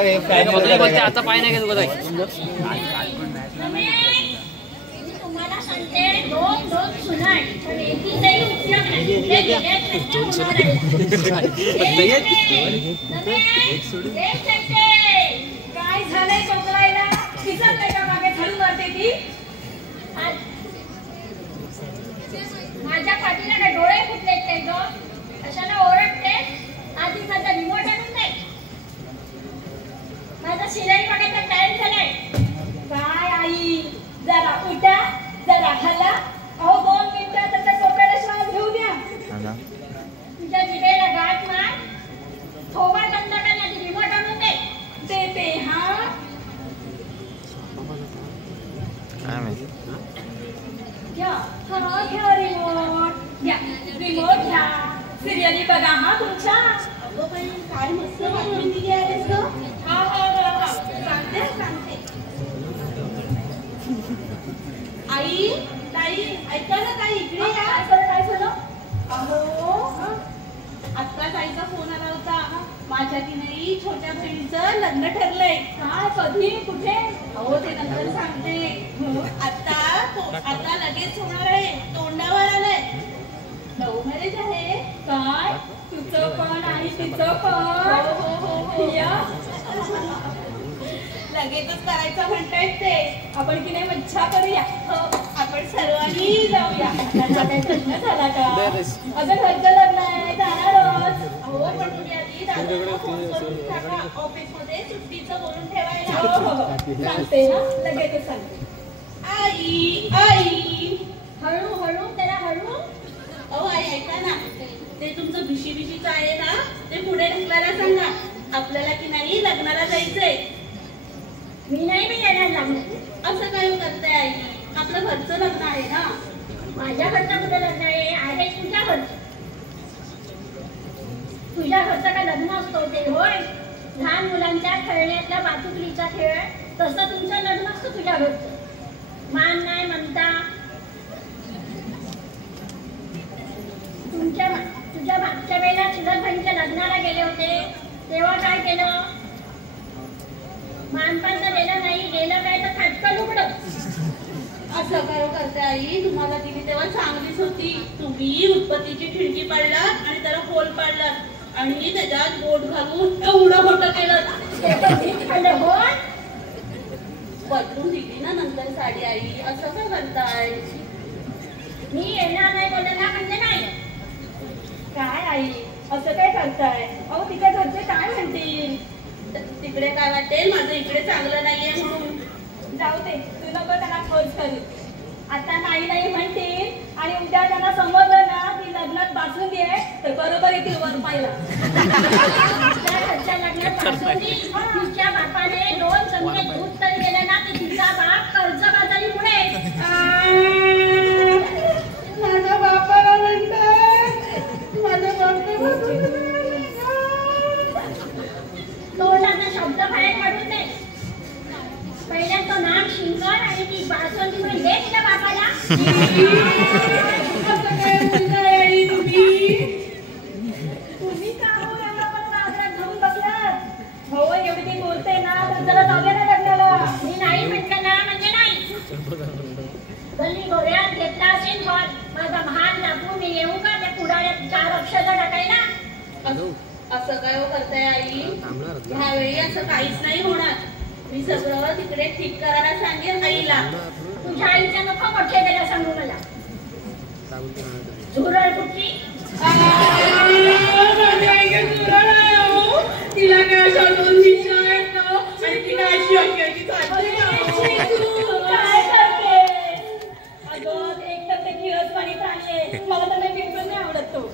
आता पाय नाही घेत तुम्हाला सांगते दोन सुनाय पण एकही उपयोग काय झालंय कोकरायला दिसत नाही का मागे झडू मारते ती माझ्या पाठीला काय डोळे फुटलेत काय ग अशाला ओरडते आधी माझा रिमोट आणून दे माझा सिलाई बघायचा टाइम झालाय काय आई जरा उठा जरा हला अहो 2 मिनिटात आता कोपऱ्याला श्वास घेऊ द्या तुझ्या जिभेला गाठ मार थोबा बंद करण्याची रिमोट आणून दे देते हा घ्या हा घ्या रिमोट घ्या रिमोट घ्या सिरियली बघा हा तुमच्या अगो बाई काय मस्त बातमी दिली आहेस ग हा सांगते आई ताई ऐका ना ताई इकडे या काय झालं अहो आत्ताच आईचा फोन आला होता माझ्या की नाही छोट्या बहिणीचं लग्न ठरलंय काय कधी कुठे अहो ते नंतर सांगते आता लगेच होणार आहे तोंडावर आलंय लव्ह मॅरेज आहे काय तुझं पण आणि तिचं पण हो लगेचच करायचं म्हणतायत ते आपण की नाही मज्जा करूया आपण सर्वांनी जाऊया झाला का अगं घरचं लग्न आहे जाणारच हो पण तुम्ही आधी ऑफिस मध्ये सुट्टीचं बोलून ठेवायला सांगते ना लगेचच सांगते आई हळू त्याला हळू अहो आई ऐका ना ते तुमचं भिशीचं आहे ना ते पुढे ढकलायला सांगा आपल्याला की नाही लग्नाला जायचंय मी येणार लग्न असं काय करते आई आपलं घरचं लग्न आहे ना माझ्या घरचं कुठं लग्न आहे तुझ्या घरचं काय लग्न असतो ते होय लहान मुलांच्या खेळण्यातल्या वाहतुकीचा खेळ तसं तुमचं लग्न असतं तुझ्या घरचं मान नाही म्हणता तुझ्या मागच्या वेळेला तुझ्या बहिणीच्या लग्नाला गेले होते तेव्हा काय केलं मानपान तर दिलं नाही गेलं काय तर खटकन उघडं असं काय करते आई तुम्हाला दिली तेव्हा चांगलीच होती तुम्ही उत्पत्तीची खिडकी पाडलात आणि त्याला होल पाडलात आणि त्याच्यात बोट घालून एवढं मोठं केलं बदलून दिली ना नंतर साडी आई असं काय करताय मी येणार नाही बोलणार म्हणजे नाही काय आई असं काय करताय अहो तिच्या घरचे काय म्हणतील तिकडे काय वाटेल माझं इकडे चांगलं नाहीये म्हणून जाऊ दे तू नको त्यांना फोर्स करू आता नाही म्हणतील आणि उद्या त्यांना समजलं ना ती लग्नात बासुंदी आहे तर बरोबर येतील वर पाहिला लग्नात बासुंदी तिच्या बापाने 2 चमचे दूध तरी गेले ना की तिचा बाप कर्जबाजारी पुढे माझ्या बापाला म्हणतात माझ्या बापाला तोंडाचा शब्द बाहेर पडून दे पहिल्या तो नाम शिंकर आणि ती बासुंदी म्हणून दे तिच्या बापाला तुम्ही का हो एवढा पण नागरात घेऊन बसलात हो एवढी ती बोलते ना तर जरा जाऊया ना लग्नाला मी नाही म्हटलं ना म्हणजे नाही गल्ली गोऱ्यात घेतला असेल माझा महान दाखवून मी येऊ का त्या पुढाऱ्यात 4 अक्षर टाकायला असं काय हो करताय आई ह्यावेळी असं काहीच नाही होणार मी सगळं तिकडे ठीक करायला सांगेन आईला तुझ्या आईच्या नको मोठे द्यायला सांगू मला झुरळ कुठली तिला काय सांगून काय करते अगं एक तर ते खिळच पाणी प्राणी मला तर नाही बिलकुल नाही आवडत तो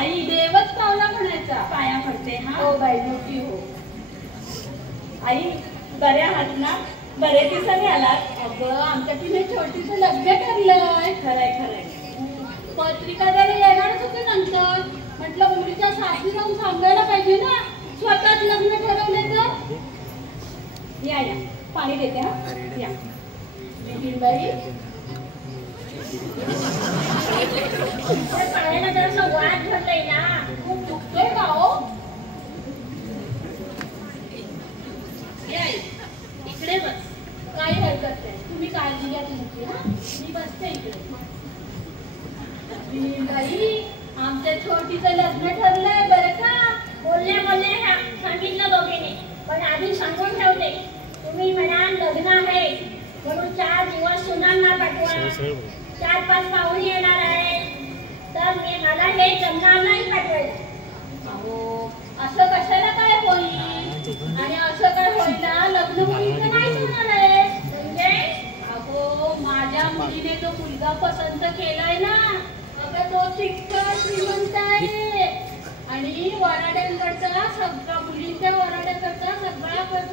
आई देवच पावला म्हणायचा पाया पडते हा हो बाई मोठी हो आई बऱ्या आहात ना बरे दिवसांनी आलात अगं आमच्या तिने छोटीचं लग्न ठरलंय खरंय पत्रिका जरी येणारच होते नंतर म्हटलं मुलीच्या सासरी जाऊन सांगायला पाहिजे ना स्वतःच लग्न ठरवले तर या पाणी देते हा या बाई पायाला जरा वाद भरलाय ना, खूप दुखतोय का हो? इकडे बस, काही हरकत नाही, तुम्ही काळजी घ्या तुमची. हा, मी बसते इकडे. बाई, आमच्या छोटीचं लग्न ठरलंय बरं का. बोलल्या सांगितलं दोघीने, पण आधी सांगून ठेवते, तुम्ही म्हणाल लग्न आहे म्हणून 4 दिवस सुनांना पाठवा, 4-5 पाहुणे येणार आहे, तर मला हे जमणार नाही पाठवायला. अहो, असं कशाला काय होईल, आणि असं काय होईना, लग्न मुलीचं नाही होणार आहे म्हणजे. अहो, माझ्या मुलीने जो मुलगा पसंत केलाय ना, अगं तो तितका श्रीमंत आहे, आणि वराड्यांकडचा सगळा, मुलींच्या वराड्याकडचा सगळा खर्च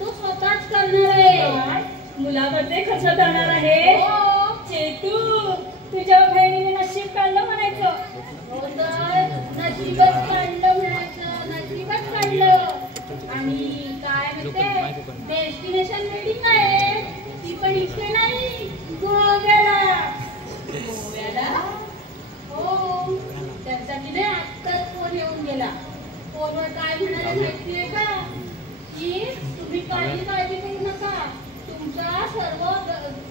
तो स्वतःच करणार आहे. मुलाकडे कसं जाणार आहे? चेतू, तुझ्या बहिणीने नशीब काढलं म्हणायचं. हो तर, नशीबच काढलं म्हणायचं, नशीबच काढलं. आणि काय म्हणते, डेस्टिनेशन वेडिंग आहे, ती पण इथे नाही, गोव्याला. गोव्याला? हो, त्यांचा की नाही आत्ताच फोन येऊन गेला. फोनवर काय म्हणाले माहितीये का, की तुम्ही काळजी करू नका, तुमचा सर्व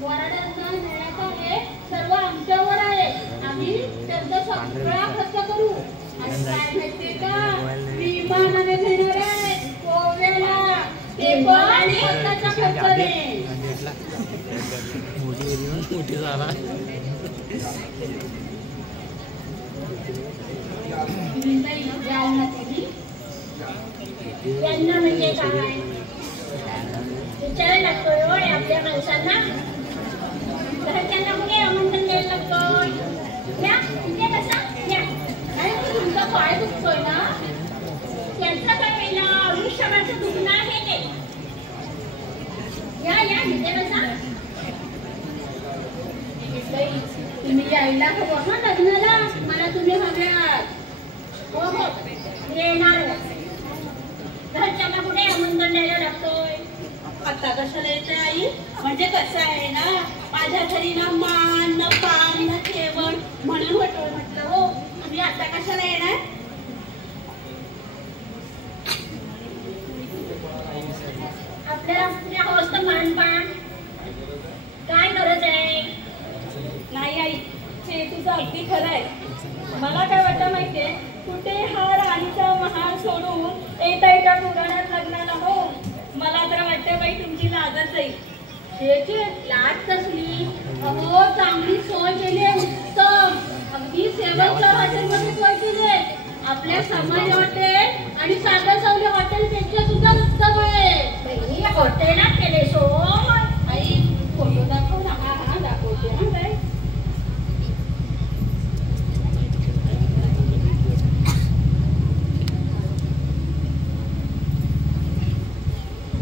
वराड्यांना नेण्याचा आहे, सर्व आमच्यावर आहे, आम्ही त्यांचा सगळा खर्च करू. आणि काय माहितीये का, विमानाने नेणार आहे गोव्याला, ते पण स्वतःचा खर्चाने. त्यांना म्हणजे काय विचारायला लागतोय होय आपल्या माणसांना, घरच्यांना कुठे आमंत्रण द्यायला लागतोय. या इथे बसा, या. आणि तुमचा पाय दुखतोय ना, त्यांचं काय पहिला आयुष्यभराचं दुखणं आहे ते. या या इथे बसा. तुम्ही यायला हवं ना लग्नाला, मला तुम्ही हव्यात. हो हो, येणार. घरच्यांना कुठे आमंत्रण द्यायला लागतोय. आता कशाला येते आई, म्हणजे कसं आहे ना, माझ्या घरी ना मान न पान न जेवण, म्हणून म्हटलं हो, तुम्ही आता कशाला येणार. आपल्या हवं मानपान, काय गरज आहे. नाही आई, तुझं अगदी खरं आहे. मला काय वाटतं माहितीये, कुठे हा राणीचा महाल सोडून येता पुराणात लग्नाला हो. मला तर वाटतं बाई तुमची लाजच जाईल. हे लाज कसली, अहो चांगली सोय केली आहे, उत्तम, अगदी 7 स्टार हॉटेलमध्ये सोय केली आहे. आपल्या समाज हॉटेल आणि सागर सावली हॉटेल पेक्षा सुद्धा उत्तम आहे. हॉटेलात केले सो. आई फोटो दाखव ना. हा दाखवते. हा काय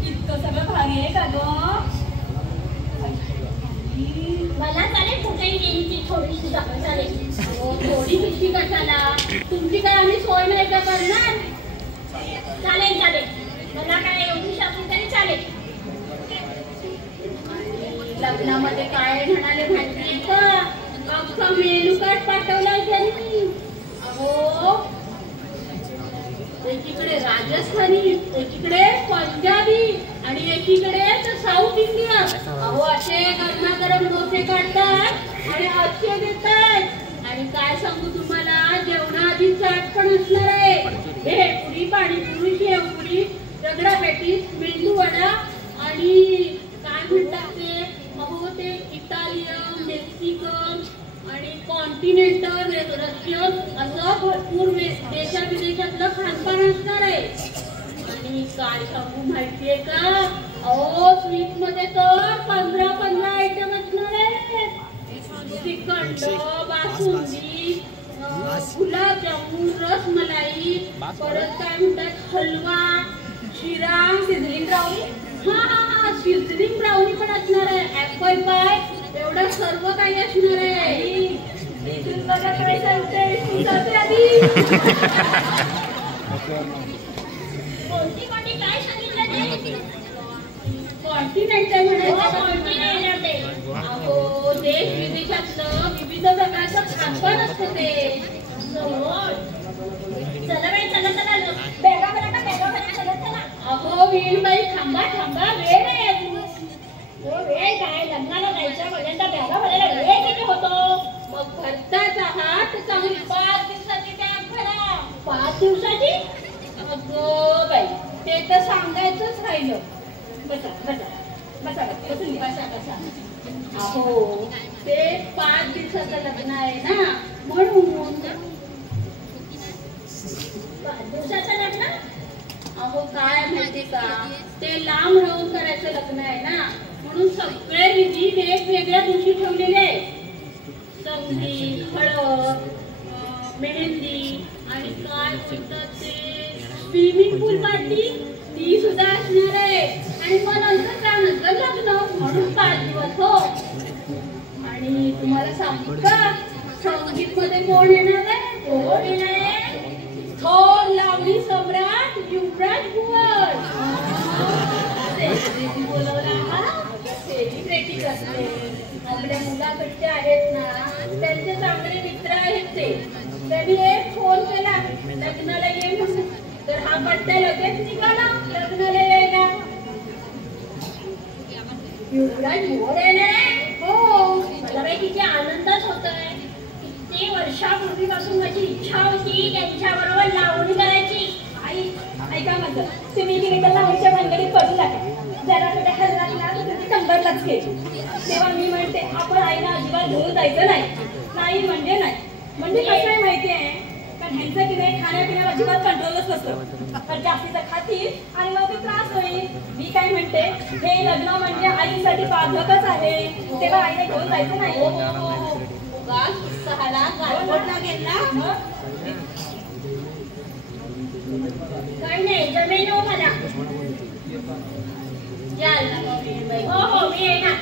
इतकं सगळं भारी आहे का ग. मला चालेल कुठेही गेली ती थोडीशी दाखव चालेल. थोडी पिशवी कशाला, तुमची काय आम्ही सोय नाही का करणार. चालेल चालेल, मला काय एवढी शॉपिंग तरी चालेल. लग्नामध्ये काय म्हणाले माहितीये का, अख्खा मेनू कार्ड पाठवलाय त्यांनी. अहो एकीकडे राजस्थानी, एकीकडे पंजाबी आणि एकीकडे साऊथ इंडियन. अहो असे गरमागरम डोसे काढतात आणि असे देतात. आणि काय सांगू तुम्हाला, जेवणाआधी चाट पण असणार आहे. हे पुरी, पाणीपुरी, शेवपुरी, रगडा पॅटीस, मेंदू वडा आणि काय म्हणतात ते, अहो ते इटालियन, मेक्सिकन आणि कॉन्टिनेंटल, रशियन असं भरपूर देशाविदेशातलं खानपान असणार आहे. आणि काय सांगू माहितीये का, अहो स्वीट मध्ये तर 15 आयटम असणार आहे. श्रीखंड, बासुंदी, गुलाबजामुन, रसमलाई, परत काय म्हणतात हलवा, शिरा, सिझलिंग ब्राउनी. हा सिझलिंग ब्राउनी पण असणार आहे. ऍपल पाय, एवढं सर्व काही असणार आहे. इथून बघा काय सांगते आधी. कोणती काय सांगितलं कॉन्टिनेंटल म्हणायचं. अहो देश विदेशातलं विविध प्रकारचं लहानपण असतं ते. चला बाई, चला चला, बॅगा भरा का, बॅगा भरा, चला चला. अहो वीणबाई, थांबा थांबा, वेळ आहे अजून. हो वेळ काय, लग्नाला जायच्या पर्यंत बॅगा भरायला वेळ किती होतो? मग भरताच आहात तर चांगली 5 दिवसाची बॅग भरा. 5 दिवसाची? अगं बाई, ते तर सांगायचंच राहिलं. बसा बसा बसा बसून बसा बसा. अहो ते 5 दिवसाचं लग्न आहे ना, म्हणून. 5 दिवसाचं लग्न? अहो काय माहिती का, ते लांब राहून करायचं लग्न आहे ना, म्हणून सगळे विधी वेगवेगळ्या दिवशी ठेवलेले आहे. संगीत, हळद, मेहंदी आणि काय म्हणतात ते स्विमिंग पूल पार्टी, ती सुद्धा असणार आहे. आणि मग नंतर त्यानंतर लग्न, म्हणून 5 दिवस. हो, आणि तुम्हाला सांगू का, संगीत मध्ये कोण येणार आहे? कोण येणार आहे? थोर लावणी सम्राट युवराज कुंवर. सेलिब्रिटी बोलवला हा, सेलिब्रिटी असते. आपल्या मुलाकडचे आहेत ना, त्यांचे चांगले मित्र आहेत ते. त्यांनी एक फोन केला लग्नाला ये म्हणून, तर हा पट्ट्या लगेच निघाला लग्नाला यायला. युवराज कुंवर येणार आहे? हो, मला बाई किती आनंदच होतोय. किती वर्षापूर्वीपासून माझी इच्छा होती त्यांच्याबरोबर लावणी करायची. आई ऐका माझं, तुम्ही की नाही लावणीच्या भानगडीत पडू नका. जरा कुठे हल्ला ना तुम्ही कंबरलाच घे. तेव्हा मी म्हणते आपण आईला अजिबात घेऊन जायचं नाही. नाही म्हणजे नाही. म्हणजे कसं आहे माहिती आहे, कारण ह्यांचं की नाही खाण्यापिण्यावर अजिबात कंट्रोलच नसतं. तर जास्तीचं खातील आणि मग ते त्रास होईल. मी काय म्हणते, हे लग्न म्हणजे आईसाठी पाठकच आहे, तेव्हा आईला घेऊन जायचं नाही. उत्साहाला गालबोट लागेल ना. काही नाही, जमेल हो मला. याल ना मग. हो हो, मी येणार.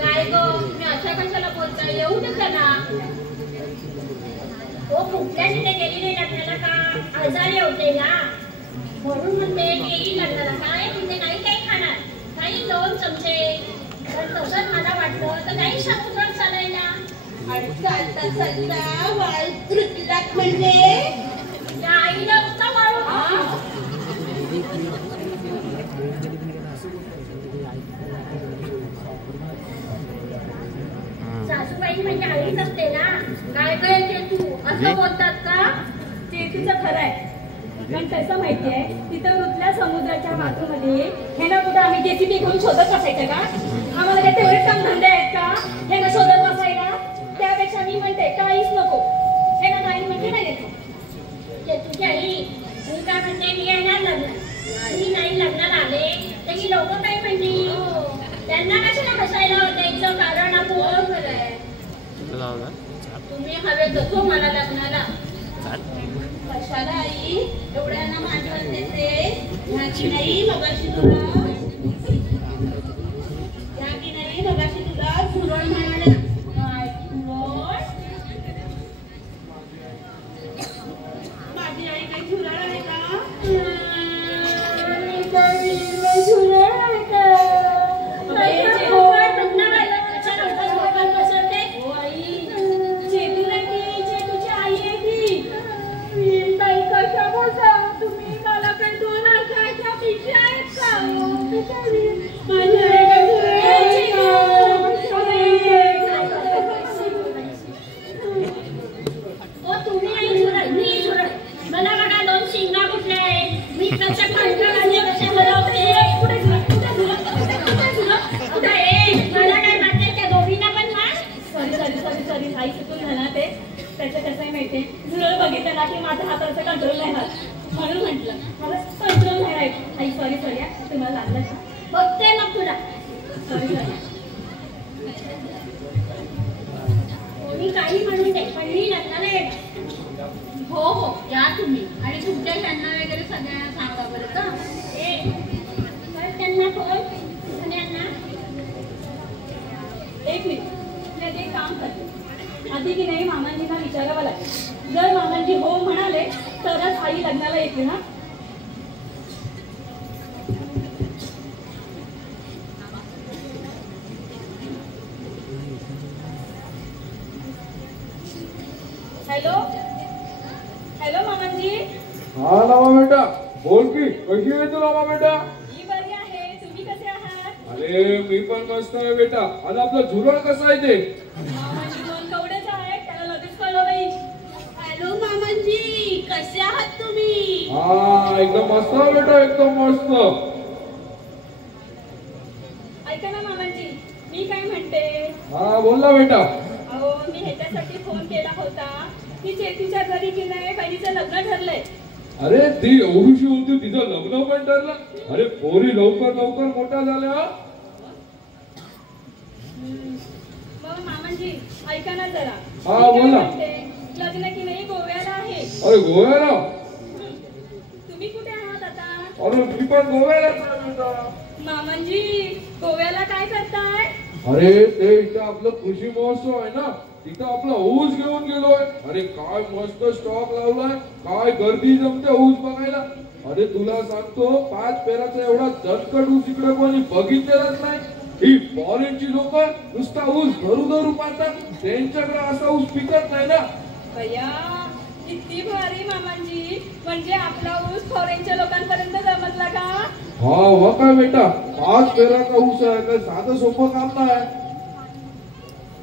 काय गो, मी अशा कशाला बोलताय, येऊ नका ना. हो, कुठल्या तिथे गेली नाही लग्नाला का, आजारी होते ना, म्हणून म्हणते गेली लग्नाला. काय तिथे नाही काही खाणार, काही 2 चमचे. तर तसंच मला वाटलं तर काही समुद्रात चालायला. आणि चालता चालता वाळ कृतीलात म्हणजे त्या आईला होता वाळू. सासूबाई म्हणजे आईच असते ना. काय काय चेतू असं बोलतात का? चेतूचं खरं आहे, पण तसं माहितीये तिथं रुतल्या समुद्राच्या मातीमध्ये हे ना कुठं आम्ही जेसीबी घेऊन शोधत बसायचं का? आम्हाला काय तेवढे काम धंदे आहेत का हे ना शोधत बसायला? त्यापेक्षा मी म्हणते काहीच नको. हे ना नाही म्हणजे नाही येतो. चेतूची आई, मी काय म्हणते, मी येणार लग्न. मी नाही लग्नाला आले तर ही लोक काय म्हणतील? त्यांना कशाला हसायला द्यायचं? कारण आपण तुम्ही हवे तसो मला लग्नाला. कशाला आई एवढ्यांना मांडवत देते? ह्याची नाही मगाशी तुला, ह्याची नाही मगाशी तुला झुरळ म्हणाले. माझी आई काही झुरळ आहे का? झुरळ आहे का? तुम्ही मला काही 2 आशाच्या पिशव्या आहेत का? तुम्ही आई झुरळ, मी झुरळ. मला बघा 2 शिंगा कुठल्या आहेत? मी कशा मला काय वाटतंय त्या दोघींना पण मार. सॉरी आई चुकून झाला ते. त्याचं कसं माहितीये, झुरळ बघितलं ना की माझ्या हाताचं कंट्रोल नाही राहत, म्हणून म्हटलं मला कंट्रोल नाही राहत. आई सॉरी तुम्हाला लागलं का? बघते मग तुला. सॉरी कोणी काही म्हणून दे, पण मी लग्नाला येणार. हो हो, या तुम्ही. आणि तुमच्या त्यांना वगैरे सगळ्यांना सांगा बरं का. त्यांना फोन सगळ्यांना. एक मिनिट, ते काम करते. आधी की नाही मामांजींना विचारावं लागेल. जर मामांजी हो म्हणाले तरच आई लग्नाला येते ना. हॅलो हॅलो मामांजी. हा लावा बेटा, बोल की कशी आहे तू लावा बेटा? मी बरी आहे, तुम्ही कसे आहात? अरे मी पण मस्त आहे बेटा. आणि आपलं झुरळ कसं आहे ते? मामांजी दोन कवडेच आहेत, त्याला लगेच कळलं बाई. हॅलो मामांजी, कसे आहात तुम्ही? हा एकदम मस्त आहे बेटा, एकदम मस्त. ऐका ना मामांजी, मी काय म्हणते. हा बोल ना बेटा. अहो मी ह्याच्यासाठी फोन केला होता की चेतीच्या घरी की नाही बहिणीचं लग्न ठरलंय. अरे ती एवढीशी होती, तिचं लग्न पण ठरलं. अरे पोरी लवकर लवकर मोठ्या झाल्या. मग मामांजी ऐका ना जरा. हा, मी काय बोल ना. म्हणते, लग्न की नाही गोव्याला आहे. अरे गोव्याला? तुम्ही कुठे आहात आता? अरे मी पण गोव्यालाच आहे बेटा. मामांजी गोव्याला काय करताय? अरे ते इथं आपलं कृषी महोत्सव आहे ना, तिथं आपला ऊस घेऊन गेलोय. अरे काय मस्त स्टॉक लावलाय, काय गर्दी जमते ऊस बघायला. अरे तुला सांगतो, 5 पेराचा एवढा दणकट ऊस इकडे कोणी बघितलेलाच नाही. ही फॉरेनची लोक नुसता ऊस धरू धरू पाहतात, त्यांच्याकडे असा ऊस पिकत नाही ना. भैया किती भारी मामांजी, म्हणजे आपला ऊस फॉरेनच्या लोकांपर्यंत जमतला का? हा हो काय बेटा, 5 पेराचा ऊस आहे, काय साधं सोपं काम नाही.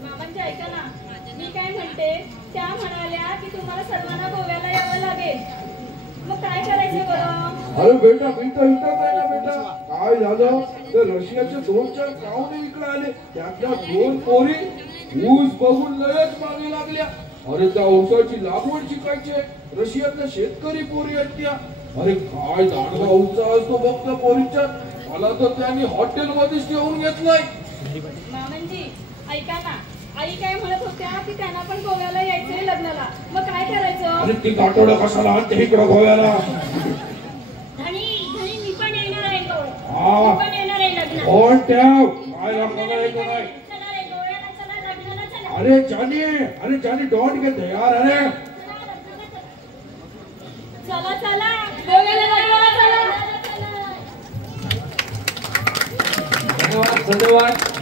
मामांजी ऐका ना, मी काय म्हणते, त्या म्हणाल्या की तुम्हाला सर्वांना गोव्याला यावं लागेल. मग काय करायचं बरं? अरे बेटा मी तर इथंच आहे ना बेटा. काय झालं, ते रशियाचे 2-4 पाहुणे इकडे आले, त्यातल्या 2 पोरी ऊस बघून लयच मागे लागल्या. अरे त्या ऊसाची लागवड शिकायची, रशियातल्या शेतकरी पोरी आहेत त्या. अरे काय दांडगा ऊस असतो बघ त्या पोरीच्या. मला तर त्यांनी हॉटेलमध्येच ठेवून घेतलाय. मामांजी ऐका ना, आई काय म्हणत होत्या की त्यांना पण गोव्याला यायचंय लग्नाला. मग काय करायचं? अरे ती काटोडा कशाला आणते इकडं गोव्याला? धनी धनी मी पण येणार आहे गोव्याला. हा. मी पण येणार आहे लग्नाला. कोण त्या काय लग्नाला यायचं नाही? चला रे गोव्याला, चला लग्नाला चला. अरे जानी डोंट गेट यार. अरे चला चला गोव्याला लग्नाला चला. धन्यवाद धन्यवाद.